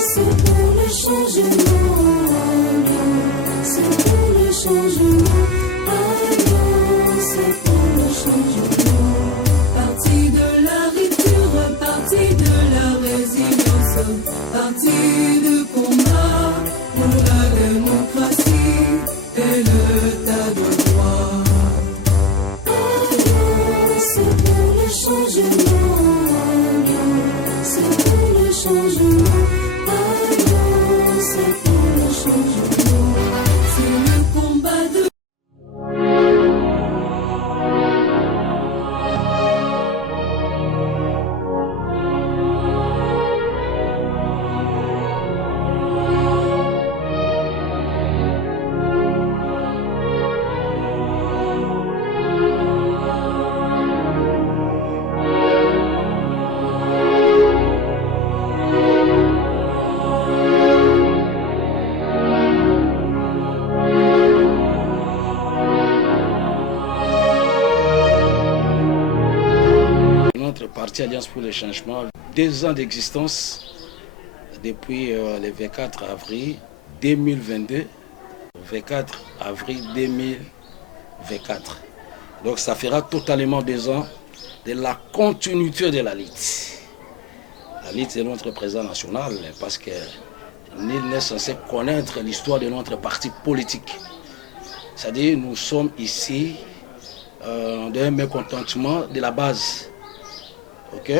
C'est pour le changement, c'est pour le changement, c'est pour le changement. Parti de la rupture, parti de la résilience, parti de combat pour la démocratie et l'état de droit. C'est pour le changement, c'est pour le changement, c'est pour le changement, c'est le combat de... Notre parti Alliance pour le changement, 2 ans d'existence depuis le 24 avril 2022, 24 avril 2024. Donc ça fera totalement 2 ans de la continuité de la lutte. La lutte est notre président national parce que nul n'est censé connaître l'histoire de notre parti politique. C'est-à-dire nous sommes ici d'un mécontentement de la base. Ok,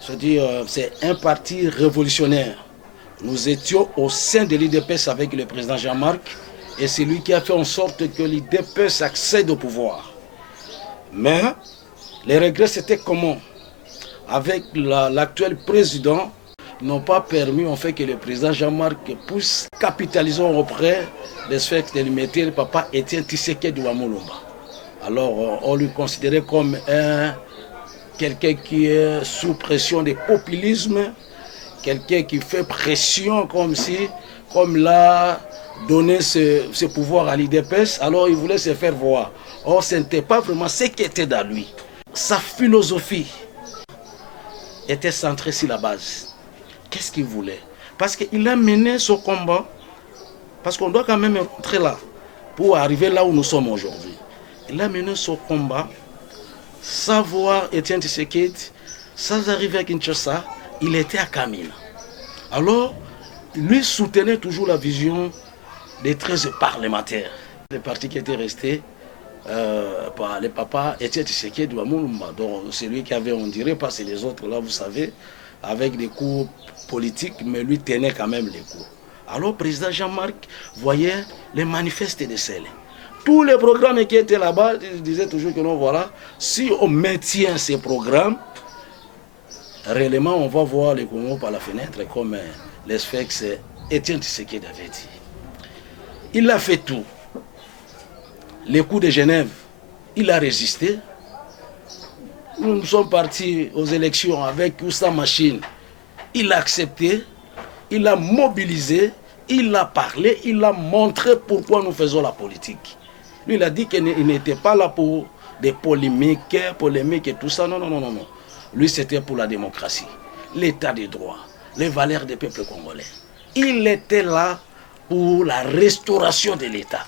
c'est-à-dire c'est un parti révolutionnaire. Nous étions au sein de l'IDPS avec le président Jean-Marc et c'est lui qui a fait en sorte que l'IDPS accède au pouvoir. Mais les regrets c'était comment? Avec l'actuel président, n'ont pas permis en fait que le président Jean-Marc puisse capitaliser auprès des sphères de l'humanité, papa Étienne Tshisekedi Wamulumba. Alors on lui considérait comme quelqu'un qui est sous pression des populismes, quelqu'un qui fait pression comme l'a donné ce pouvoir à l'IDPS, alors il voulait se faire voir. Or, ce n'était pas vraiment ce qui était dans lui. Sa philosophie était centrée sur la base. Qu'est-ce qu'il voulait? Parce qu'il a mené ce combat, parce qu'on doit quand même rentrer là, pour arriver là où nous sommes aujourd'hui. Il a mené ce combat sans voir Étienne Tshisekedi, sans arriver à Kinshasa, il était à Kamina. Alors, lui soutenait toujours la vision des 13 parlementaires. Les partis qui étaient restés par les papas Étienne Tshisekedi Wamulumba. Donc, c'est lui qui avait, on dirait, pas c'est les autres là, vous savez, avec des coups politiques, mais lui tenait quand même les coups. Alors, le président Jean-Marc voyait les manifestes de celles. Tous les programmes qui étaient là-bas, ils disaient toujours que non, voilà, si on maintient ces programmes, réellement, on va voir les Congo par la fenêtre, comme les Sphex Étienne Tshisekedi avait dit. Il a fait tout. Les coups de Genève, il a résisté. Nous sommes partis aux élections avec ou sans machine. Il a accepté, il a mobilisé, il a parlé, il a montré pourquoi nous faisons la politique. Lui, il a dit qu'il n'était pas là pour des polémiques et tout ça. Non, non, non, non, non. Lui, c'était pour la démocratie, l'état des droits, les valeurs des peuples congolais. Il était là pour la restauration de l'État.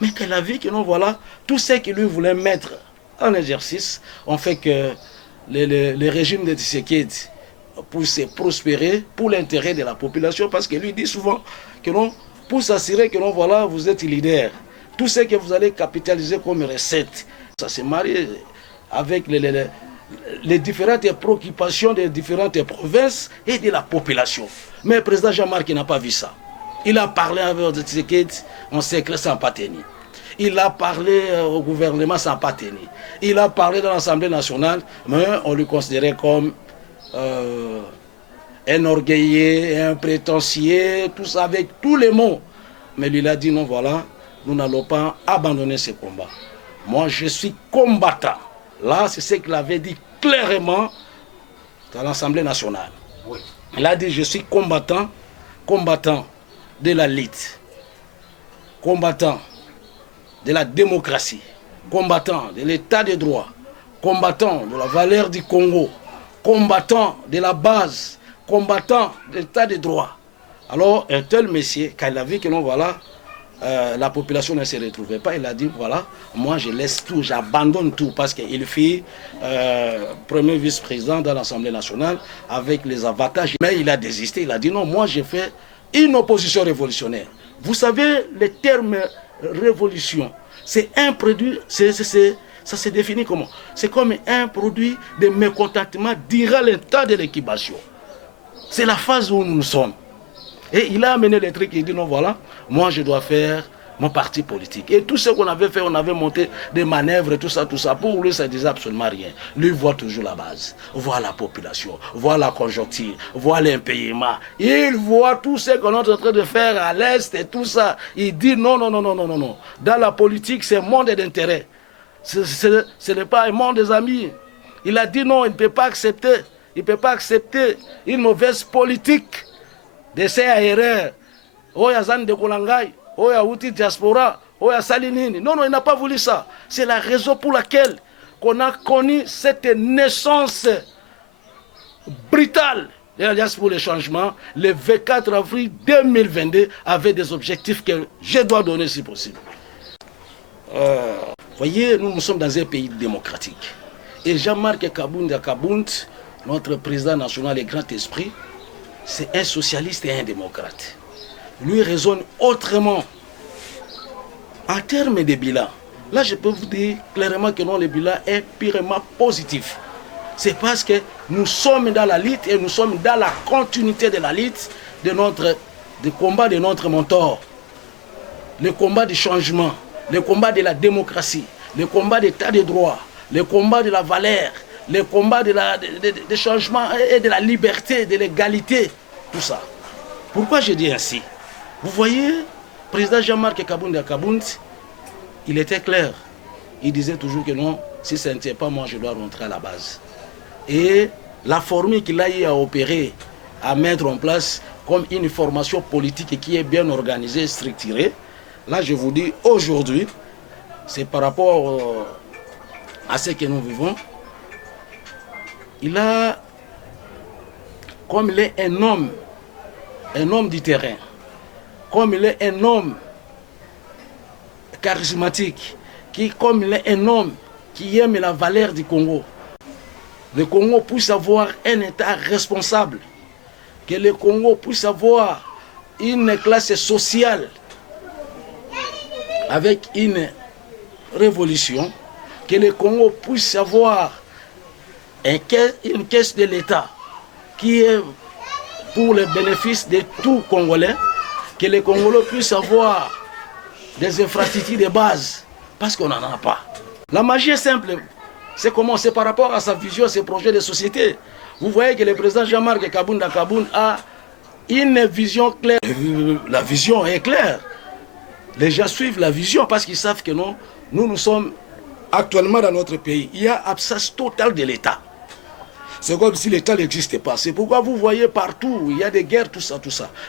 Mais qu'elle a vu que non, voilà, tout ce qu'il lui voulait mettre en exercice, ont fait que le régime de Tshisekedi puisse prospérer pour l'intérêt de la population, parce que lui dit souvent que non, pour s'assurer que non, voilà, vous êtes leader. Tout ce que vous allez capitaliser comme recette, ça se marie avec les différentes préoccupations des différentes provinces et de la population. Mais le président Jean-Marc n'a pas vu ça. Il a parlé avec Tshisekedi, on sait que ça n'a pas tenu. Il a parlé au gouvernement, ça n'a pas tenu. Il a parlé dans l'Assemblée nationale, mais on le considérait comme un orgueilleux, un prétentieux, tout ça avec tous les mots. Mais lui, il a dit non, voilà, nous n'allons pas abandonner ce combat. Moi, je suis combattant. Là, c'est ce qu'il avait dit clairement dans l'Assemblée nationale. Oui. Il a dit, je suis combattant, combattant de la lutte, combattant de la démocratie, combattant de l'état de droit, combattant de la valeur du Congo, combattant de la base, combattant de l'état de droit. Alors, un tel monsieur, quand il a vu que non, voilà, la population ne se retrouvait pas, il a dit, voilà, moi je laisse tout, j'abandonne tout, parce qu'il fut premier vice-président dans l'Assemblée nationale avec les avantages. Mais il a désisté, il a dit, non, moi j'ai fait une opposition révolutionnaire. Vous savez, le terme révolution, c'est un produit, ça se définit comment? C'est comme un produit de mécontentement durant l'état de l'équipation. C'est la phase où nous sommes. Et il a amené les trucs, il dit non voilà, moi je dois faire mon parti politique. Et tout ce qu'on avait fait, on avait monté des manœuvres, tout ça. Pour lui, ça ne disait absolument rien. Lui voit toujours la base, voit la population, voit la conjoncture, voit l'impayement. Il voit tout ce qu'on est en train de faire à l'Est et tout ça. Il dit non. Dans la politique, c'est un monde d'intérêt. Ce n'est pas un monde des amis. Il a dit non, il ne peut pas accepter. Il ne peut pas accepter une mauvaise politique. D'essai à erreur. Oya Zan de Kolangai, Oya Outi Diaspora, Oya Salinini. Non, il n'a pas voulu ça. C'est la raison pour laquelle on a connu cette naissance brutale de l'Alliance pour le changement. Le 24 avril 2022 avait des objectifs que je dois donner si possible. Voyez, nous sommes dans un pays démocratique. Et Jean-Marc Kabound, notre président national et grand esprit, c'est un socialiste et un démocrate. Lui raisonne autrement. En termes de bilan, là je peux vous dire clairement que non, le bilan est purement positif. C'est parce que nous sommes dans la lutte et nous sommes dans la continuité de la lutte du combat de notre mentor. Le combat du changement, le combat de la démocratie, le combat de l'état de droit, le combat de la valeur, le combat des changements et de la liberté, de l'égalité, tout ça. Pourquoi je dis ainsi? Vous voyez, le président Jean-Marc Kabound, il était clair. Il disait toujours que non, si ça ne tient pas, moi je dois rentrer à la base. Et la formule qu'il a eu à opérer, à mettre en place comme une formation politique qui est bien organisée, structurée, là je vous dis aujourd'hui, c'est par rapport à ce que nous vivons. Il a, comme il est un homme du terrain, comme il est un homme charismatique, comme il est un homme qui aime la valeur du Congo, le Congo puisse avoir un État responsable, que le Congo puisse avoir une classe sociale avec une révolution, que le Congo puisse avoir une caisse de l'État qui est pour le bénéfice de tout Congolais, que les Congolais puissent avoir des infrastructures de base, parce qu'on n'en a pas. La magie est simple, c'est comment? C'est par rapport à sa vision, à ses projets de société. Vous voyez que le président Jean-Marc Kabound a une vision claire. La vision est claire. Les gens suivent la vision parce qu'ils savent que non, nous sommes actuellement dans notre pays. Il y a absence totale de l'État. C'est comme si l'État n'existait pas. C'est pourquoi vous voyez partout, il y a des guerres, tout ça.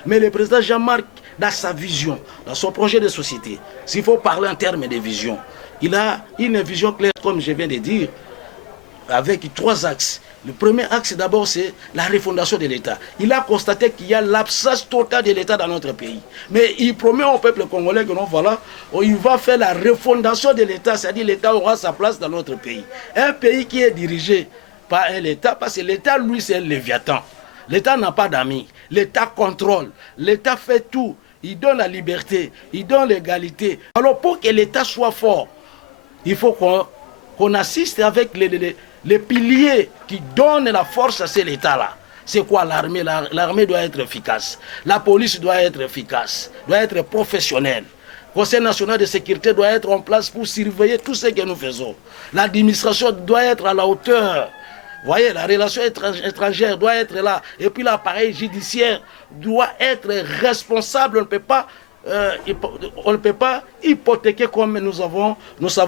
Mais le président Jean-Marc, dans sa vision, dans son projet de société, s'il faut parler en termes de vision, il a une vision claire, comme je viens de dire, avec 3 axes. Le premier axe, d'abord, c'est la refondation de l'État. Il a constaté qu'il y a l'absence totale de l'État dans notre pays. Mais il promet au peuple congolais que non, voilà, il va faire la refondation de l'État, c'est-à-dire l'État aura sa place dans notre pays. Un pays qui est dirigé par un État, parce que l'État, lui, c'est un léviathan. L'État n'a pas d'amis. L'État contrôle. L'État fait tout. Il donne la liberté. Il donne l'égalité. Alors, pour que l'État soit fort, il faut qu'on assiste avec les piliers qui donnent la force à cet État-là. C'est quoi l'armée? L'armée doit être efficace. La police doit être efficace, doit être professionnelle. Le Conseil national de sécurité doit être en place pour surveiller tout ce que nous faisons. L'administration doit être à la hauteur. Vous voyez, la relation étrangère doit être là. Et puis l'appareil judiciaire doit être responsable. On ne peut pas hypothéquer comme nous savons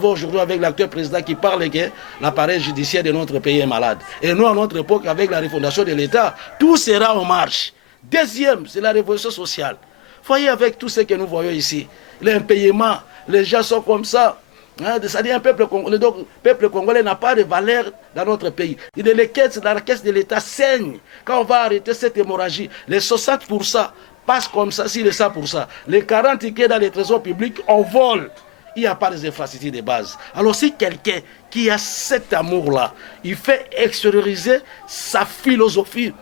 aujourd'hui avec l'actuel président qui parle que l'appareil judiciaire de notre pays est malade. Et nous, à notre époque, avec la refondation de l'État, tout sera en marche. Deuxième, c'est la révolution sociale. Voyez avec tout ce que nous voyons ici, l'impayement, les gens sont comme ça. C'est-à-dire un peuple congolais n'a pas de valeur dans notre pays. La caisse de l'État saigne. Quand on va arrêter cette hémorragie, les 60% passe comme ça, s'il est ça pour ça. Les 40 tickets dans les trésors publics, on vole. Il n'y a pas des infrastructures de base. Alors si quelqu'un qui a cet amour-là, il fait extérioriser sa philosophie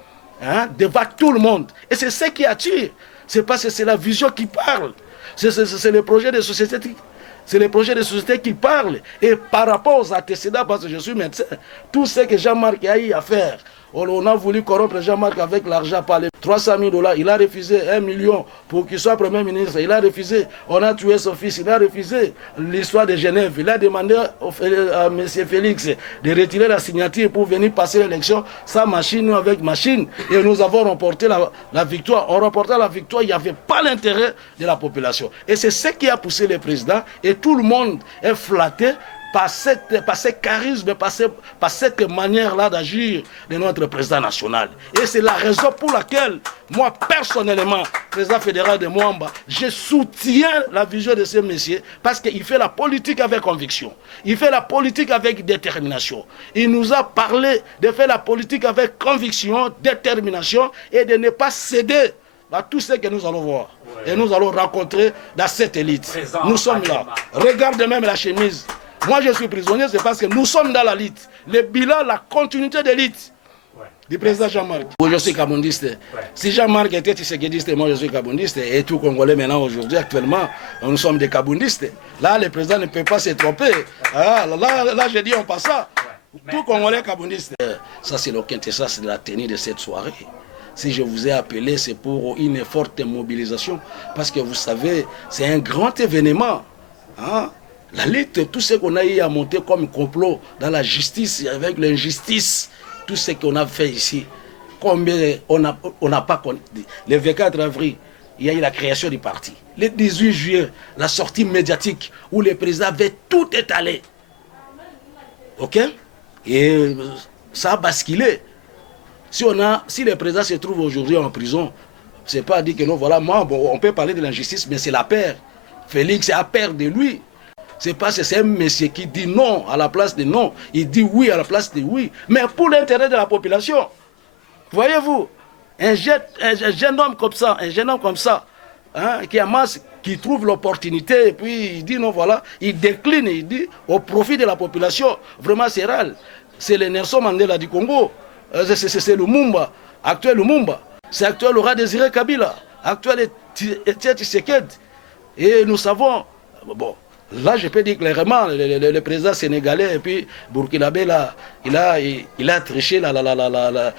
devant tout le monde. Et c'est ce qui attire. C'est parce que c'est la vision qui parle. C'est le projet de société. C'est les projets de société qui parlent. Et par rapport aux antécédents, parce que je suis médecin, tout ce que Jean-Marc a eu à faire, on a voulu corrompre Jean-Marc avec l'argent par les 300 000 $. Il a refusé 1 million pour qu'il soit Premier ministre. Il a refusé. On a tué son fils. Il a refusé l'histoire de Genève. Il a demandé à M. Félix de retirer la signature pour venir passer l'élection sans machine ou avec machine. Et nous avons remporté la victoire. On remportait la victoire. Il n'y avait pas l'intérêt de la population. Et c'est ce qui a poussé le président. Et tout le monde est flatté par ce charisme, par cette manière-là d'agir de notre président national. Et c'est la raison pour laquelle, moi, personnellement, président fédéral de Mwamba, je soutiens la vision de ce monsieur parce qu'il fait la politique avec conviction. Il fait la politique avec détermination. Il nous a parlé de faire la politique avec conviction, détermination et de ne pas céder à tout ce que nous allons voir. Ouais. Et nous allons rencontrer dans cette élite. Nous sommes là. Regarde même la chemise. Moi, je suis prisonnier, c'est parce que nous sommes dans la lutte. Le bilan, la continuité de lutte du président Jean-Marc. Moi, je suis kabondiste. Ouais. Si Jean-Marc était tshisekidiste, moi, je suis kabondiste. Et tout Congolais, maintenant, aujourd'hui, actuellement, nous sommes des kabondistes. Là, le président ne peut pas se tromper. Ah, là, je dis, on passe ça. Ouais. Tout Congolais kabondiste. Ça, c'est le quintessence de la tenue de cette soirée. Si je vous ai appelé, c'est pour une forte mobilisation. Parce que vous savez, c'est un grand événement. Hein? La lutte, tout ce qu'on a eu à monter comme complot dans la justice, avec l'injustice, tout ce qu'on a fait ici, combien on n'a pas connu. Le 24 avril, il y a eu la création du parti. Le 18 juillet, la sortie médiatique où le président avait tout étalé. Ok? Et ça a basculé. Si le président se trouve aujourd'hui en prison, c'est pas dire que non, voilà, moi, bon, on peut parler de l'injustice, mais c'est la paire. Félix a peur de lui. C'est parce que c'est un monsieur qui dit non à la place de non. Il dit oui à la place de oui. Mais pour l'intérêt de la population. Voyez-vous, un jeune homme comme ça, hein, qui trouve l'opportunité, et puis il dit non, voilà, il décline, il dit au profit de la population. Vraiment, c'est rare. C'est le Nelson Mandela du Congo. C'est Lumumba, actuel Lumumba. C'est actuel Laurent Désiré Kabila. Actuel Etienne Tshisekedi. Et nous savons, bon, là, je peux dire clairement, le président sénégalais et puis burkinabé, là, il a triché la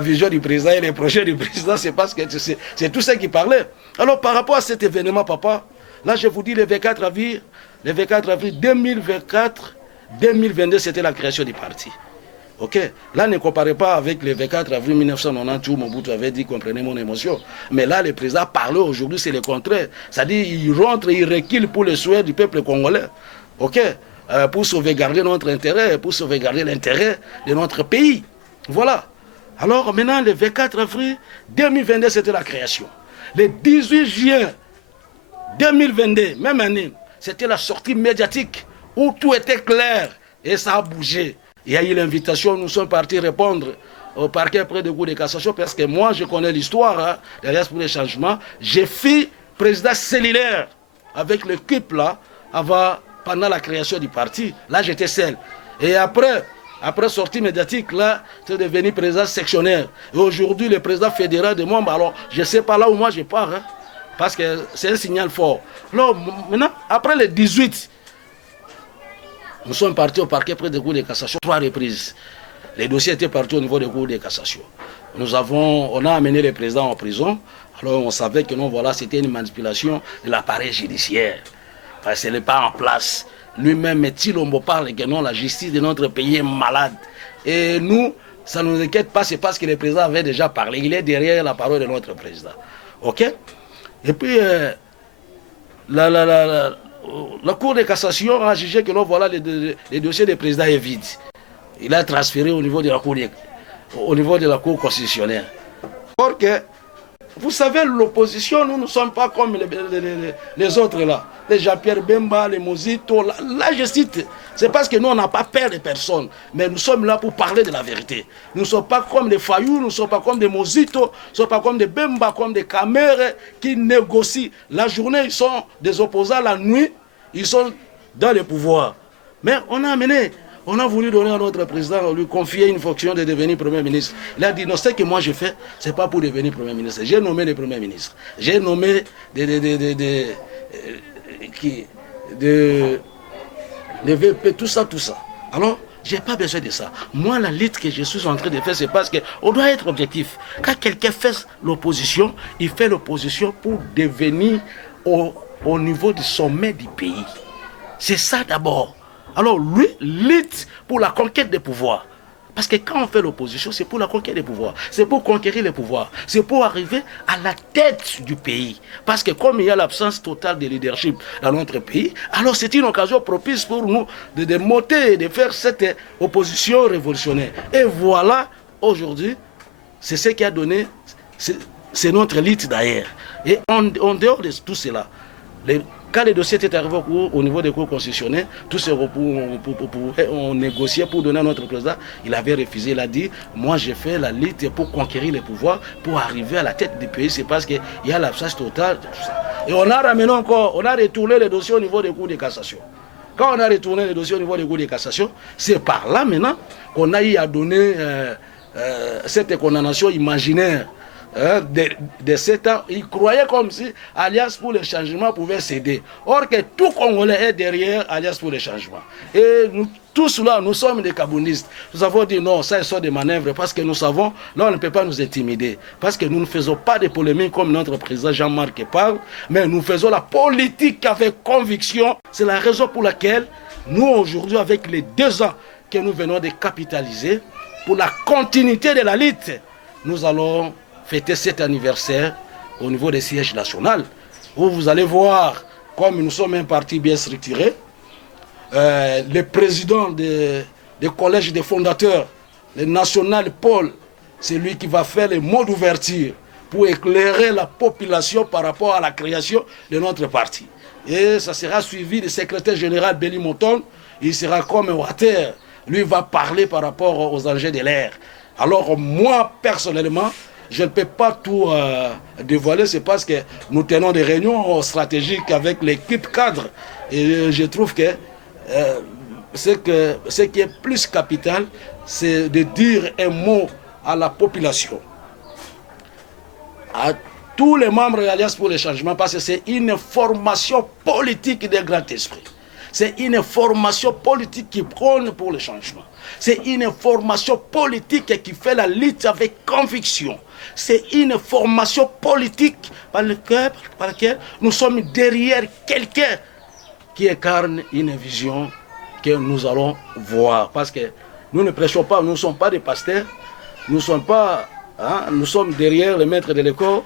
vision du président et les projets du président. C'est parce que c'est tout ça qui parlait. Alors, par rapport à cet événement, papa, là, je vous dis, le 24 avril 2022, c'était la création du parti. Ok, là, ne comparez pas avec le 24 avril 1990 où Mobutu avait dit, comprenez mon émotion. Mais là, le président parle aujourd'hui, c'est le contraire. C'est-à-dire, il rentre, il recule pour les souhaits du peuple congolais. Ok, pour sauvegarder notre intérêt, pour sauvegarder l'intérêt de notre pays. Voilà. Alors, maintenant, le 24 avril 2022, c'était la création. Le 18 juin 2022, même année, c'était la sortie médiatique où tout était clair et ça a bougé. Il y a eu l'invitation, nous sommes partis répondre au parquet près de Cour de cassation parce que moi, je connais l'histoire, derrière pour les changements. J'ai fait président cellulaire avec l'équipe là, pendant la création du parti. Là, j'étais seul. Et après sortie médiatique, là, c'est devenu président sectionnaire. Et aujourd'hui, le président fédéral de Mwamba, alors, je ne sais pas là où moi je pars, hein, parce que c'est un signal fort. Alors, maintenant, après le 18, nous sommes partis au parquet près de Cour de cassation 3 reprises. Les dossiers étaient partis au niveau de Cour de cassation. On a amené le président en prison. Alors on savait que non, voilà, c'était une manipulation de l'appareil judiciaire. Parce que ce n'est pas en place. Lui-même, Tilombo parle que non, la justice de notre pays est malade. Et nous, ça ne nous inquiète pas, c'est parce que le président avait déjà parlé. Il est derrière la parole de notre président. Ok? Et puis, la Cour de cassation a jugé que non, voilà, le dossier du président est vide. Il a transféré au niveau de la Cour constitutionnelle. Or que, vous savez, l'opposition, nous ne sommes pas comme les autres là. les Jean-Pierre Bemba, les Mozito. Là, je cite. C'est parce que nous, on n'a pas peur de personne. Mais nous sommes là pour parler de la vérité. Nous ne sommes pas comme des Fayou, nous ne sommes pas comme des Mozito, nous ne sommes pas comme des Bemba, comme des Kamere qui négocient. La journée, ils sont des opposants. La nuit, ils sont dans le pouvoir. Mais on a voulu donner à notre président, lui confier une fonction de devenir Premier ministre. Il a dit, non, ce que moi je fais, ce n'est pas pour devenir Premier ministre. J'ai nommé des Premiers ministres. J'ai nommé des VP, tout ça. Alors, je n'ai pas besoin de ça. Moi, la lutte que je suis en train de faire, c'est parce qu'on doit être objectif. Quand quelqu'un fait l'opposition, il fait l'opposition pour devenir au niveau du sommet du pays. C'est ça d'abord. Alors lui, lutte pour la conquête des pouvoirs. Parce que quand on fait l'opposition, c'est pour la conquête des pouvoirs. C'est pour conquérir les pouvoirs. C'est pour arriver à la tête du pays. Parce que comme il y a l'absence totale de leadership dans notre pays, alors c'est une occasion propice pour nous de monter et de faire cette opposition révolutionnaire. Et voilà, aujourd'hui, c'est ce qui a donné, c'est notre lutte d'ailleurs. Et en dehors de tout cela, quand les dossiers étaient arrivés au niveau des cours constitutionnels, tous ces on négociait pour donner à notre président. Il avait refusé, il a dit, moi j'ai fait la lutte pour conquérir les pouvoirs, pour arriver à la tête du pays, c'est parce qu'il y a l'absence totale. Et on a ramené encore, on a retourné les dossiers au niveau des cours de cassation. Quand on a retourné les dossiers au niveau des cours de cassation, c'est par là maintenant qu'on a eu à donner cette condamnation imaginaire. De 7 ans, ils croyaient comme si Alliance pour le changement pouvait céder. Or que tout Congolais est derrière Alliance pour le changement. Et nous, tous là, nous sommes des kabounistes. Nous avons dit non, ça sont des manœuvres parce que nous savons, là on ne peut pas nous intimider. Parce que nous ne faisons pas de polémiques comme notre président Jean-Marc parle, mais nous faisons la politique avec conviction. C'est la raison pour laquelle nous aujourd'hui, avec les 2 ans que nous venons de capitaliser, pour la continuité de la lutte, nous allons fêter cet anniversaire au niveau des sièges nationaux, où vous allez voir, comme nous sommes un parti bien structuré, le président des collèges des fondateurs, le national Paul, c'est lui qui va faire les mots d'ouverture pour éclairer la population par rapport à la création de notre parti. Et ça sera suivi du secrétaire général Béli Moton, il sera comme Water, lui va parler par rapport aux enjeux de l'air. Alors moi, personnellement, je ne peux pas tout dévoiler, c'est parce que nous tenons des réunions stratégiques avec l'équipe cadre. Et je trouve que ce qui est plus capital, c'est de dire un mot à la population, à tous les membres de l'Alliance pour le changement, parce que c'est une formation politique des grands esprits. C'est une formation politique qui prône pour le changement. C'est une formation politique qui fait la lutte avec conviction. C'est une formation politique par laquelle nous sommes derrière quelqu'un qui incarne une vision que nous allons voir. Parce que nous ne prêchons pas, nous ne sommes pas des pasteurs, nous sommes derrière le maître de l'école,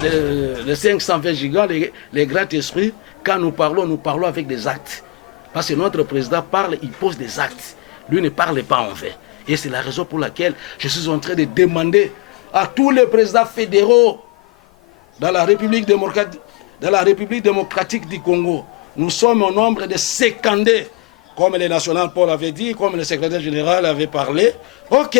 les 520 gigants, les grands esprits. Quand nous parlons avec des actes. Parce que notre président parle, il pose des actes. Lui ne parle pas en vain. Et c'est la raison pour laquelle je suis en train de demander à tous les présidents fédéraux dans la République démocratique du Congo. Nous sommes au nombre de 50, comme le national Paul avait dit, comme le secrétaire général avait parlé. Ok,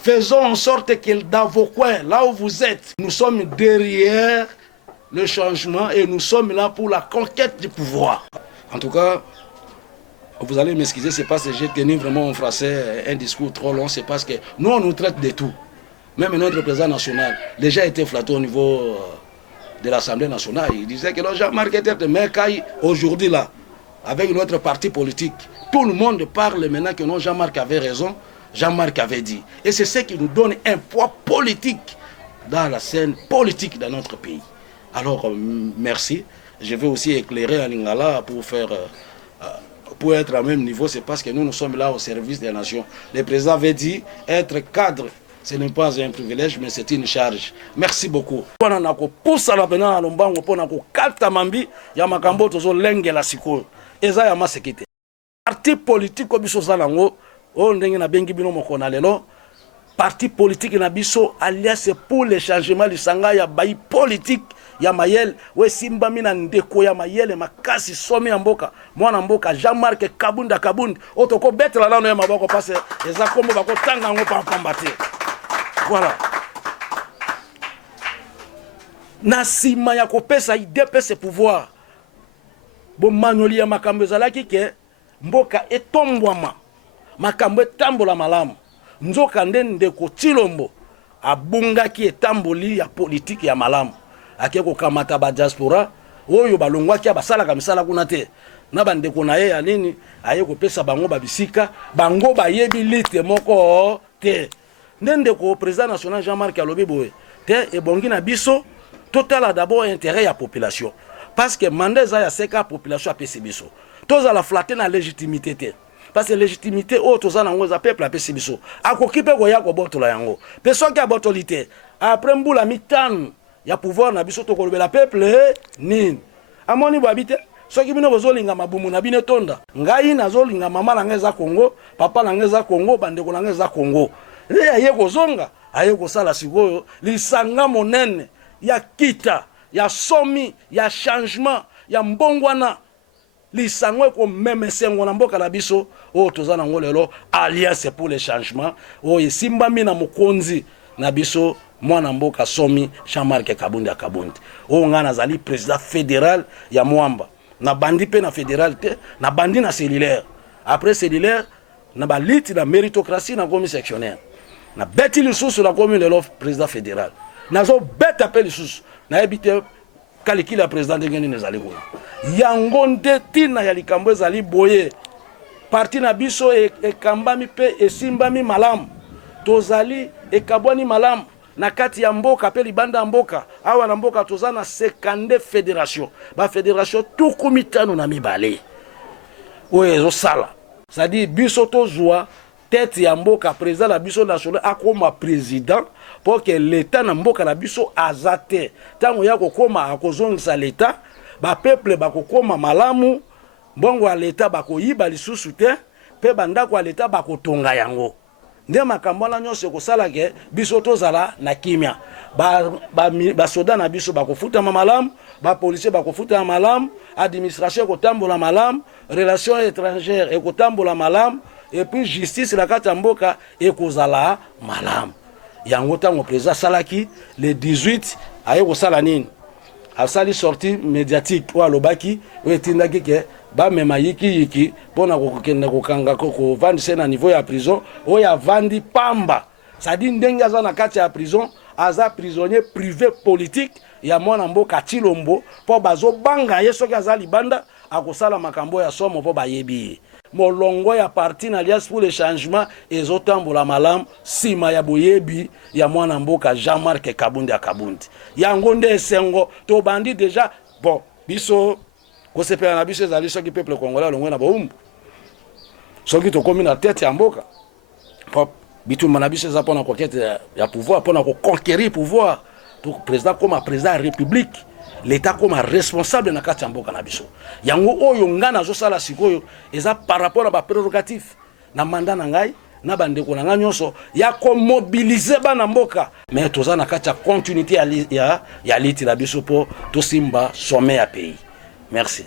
faisons en sorte que dans vos coins, là où vous êtes, nous sommes derrière le changement et nous sommes là pour la conquête du pouvoir. En tout cas, vous allez m'excuser, c'est parce que j'ai tenu vraiment en français un discours trop long, c'est parce que nous, on nous traite de tout. Même notre président national, déjà été flatté au niveau de l'Assemblée nationale. Il disait que Jean-Marc était mais aujourd'hui là, avec notre parti politique, tout le monde parle maintenant que non, Jean-Marc avait raison, Jean-Marc avait dit. Et c'est ce qui nous donne un poids politique dans la scène politique de notre pays. Alors, merci. Je vais aussi éclairer à Lingala pour être au même niveau. C'est parce que nous sommes là au service des nations. Le président avait dit, être cadre, ce n'est pas un privilège, mais c'est une charge. Merci beaucoup. Parti politique parti politique na biso alliance pour le changement du sanga ya bayi politique ya mayele we simbami na ndeko ya mayele makasi somme ya mboka mwana mboka Jean-Marc Kabunda Kabundi otoko betela nano ya maboko parce eza kombo bako tanga ngo pa pambate. Voilà. Na sima ya kopesa idepese pouvoir bo manoli ya makambo ezalaki ke mboka etombwama makambo etambola malamu nzoka nde ndeko Tshilombo abungaki etamboli ya politique ya malamu ake kokamata ba diaspora oyo balongwaki abasalaka misala kuna te na bandeko na ye ya nini aye kopesa bango babisika bango bayebi lite moko te nde ndeko président national Jean-Marc alobi boye te ebongi na biso total d'abord intérêt ya population parce que mandat za ya seka population apesi biso toza la flatter na légitimité te parce que légitimité o toza na ngoza peuple apesi biso akoki pe koya ko botola yango pe soki abotolité après mbula mitano ya pouvoir na biso to kolobela peuple nini amoni babite soki bino bozolinga mabumu na bino tonda ngai nazolinga mama na ngeza Congo papa na ngeza Congo bandeko na ngeza Congo le aye kozonga aye kosala sikoyo lisanga monene ya kita ya somi ya changement ya mbongwana lisangwe ko meme sengo na mboka na biso o tozana ngolelo alliance pour le changement o esimbami na mokonzi na biso mwana mboka somi Jean-Marc Kabunda Kabundi o ngana zali président fédéral ya Mwamba na bandi pe na fédéral te na bandi na cellulaire après cellulaire na baliti na méritocratie na komi sectionnaire na beti lisusu la commune de président fédéral nazo beta pe lisusu na ebite kaliki la président de ngeni nezali ko yango nde tina ya likambo ezali boye parti na biso ekambami pe esimbami malamu tozali ekabwani malamu na kati ya mboka pe libanda mboka awa na mboka toza na 52 fédération ba fédération tuku mitano na mibale oyo ezosala c'est-à-dire biso tozwa tête ya mboka président la biso national akoma président pour que l'état na mboka na biso azate tango ya kokoma akozongisa l'état ba peuple bakokoma malamu mbongo ya l'état bakoyiba lisusu te pe bandako ya l'état bakotonga yango nde makambo na nyonso kosala ke biso tozala na kimia ba soda na biso bakofuta malamu ba policier bakofuta malamu administration kotambola malamu relations étrangères ekotambola malamu et puis justice la kati mboka ekozala malamu yango tango président salaki le 18 aye kosala nini asali sortie médiatique wa lobaki wetindaki ke ba mema yiki pona kokende kokanga ko vandi na niveau ya prison oya vandi pamba sadi ndenge aza na kati ya prison aza prisonnier privé politique ya mwana mboka Tshilombo po bazo banga ye soki aza libanda akosala makambo ya somo po bayebi molongo ya parti na alliance pour le changement ezotambola malamu sima ya boyebi ya mwana mboka Jean-Marc Kabunda Kabundi yango nde esengo to bandi déjà bon biso kosepela na biso ezali soki peuple congolais longwe na boumbu soki tokomi na tête ya mboka pop bitumba na biso eza pona kokete ya pouvoir pona ko conquérir pouvoir to président comme président de la république l'état comme responsable na kati ya mboka na biso yango oyo ngana zo sala sikoyo eza par rapport à ba prérogative na mandat na ngai na bandeko na ngai nyonso ya ko mobiliser bana mboka mais toza na kati ya continuité ya liti la biso po to simba sommet ya pays. Merci.